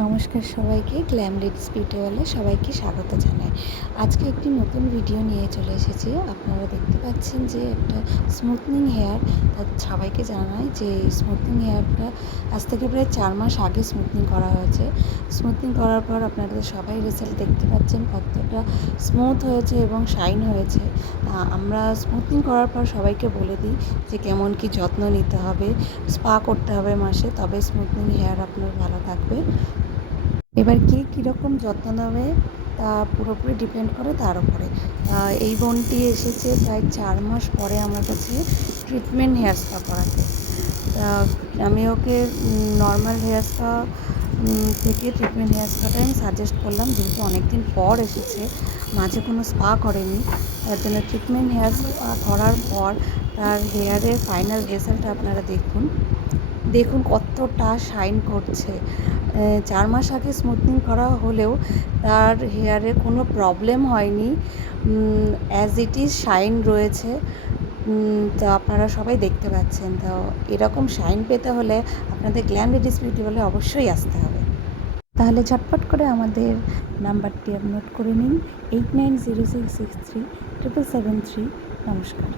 নমস্কার সবাইকে, glam ladies বিউটিওয়ালে সবাইকে স্বাগত জানাই। আজকে একটি নতুন ভিডিও নিয়ে চলে এসেছি। আপনারা দেখতে পাচ্ছেন যে একটা স্মুথনিং হেয়ার। সবাইকে জানাই যে স্মুথনিং হেয়ারটা আজ থেকে প্রায় 4 মাস আগে স্মুথনিং করা হয়েছে। স্মুথনিং করার পর আপনারা সবাই রেজাল্ট দেখতে পাচ্ছেন কতটা স্মুথ হয়েছে এবং শাইন হয়েছে। আমরা স্মুথনিং করার পর সবাইকে বলে দিই যে কেমন কি যত্ন নিতে হবে। স্পা করতে হবে মাসে, তবে স্মুথনিং হেয়ার আপনার ভালো থাকবে। এবার কে কীরকম যত্ন নেবে তা পুরোপুরি ডিপেন্ড করে তার উপরে। এই বোনটি এসেছে প্রায় 4 মাস পরে আমার কাছে ট্রিটমেন্ট হেয়ার স্পা করাতে। আমি ওকে নর্মাল হেয়ার স্পা থেকে ট্রিটমেন্ট হেয়ার স্পাটাই আমি সাজেস্ট করলাম, যেহেতু অনেক দিন পর এসেছে, মাঝে কোনো স্পা করেনি। তার জন্য ট্রিটমেন্ট হেয়ার স্পা করার পর তার হেয়ারের ফাইনাল রেজাল্ট আপনারা দেখুন কতটা শাইন করছে। 4 মাস আগে স্মুথনিং করা হলেও তার হেয়ারে কোনো প্রবলেম হয়নি, অ্যাজ ইট ইজ শাইন রয়েছে। তো আপনারা সবাই দেখতে পাচ্ছেন। তো এরকম শাইন পেতে হলে আপনাদের গ্ল্যাম লেডিস বিউটিওয়ালে অবশ্যই আসতে হবে। তাহলে ঝটপট করে আমাদের নাম্বারটি নোট করে নিন, 8906637773। নমস্কার।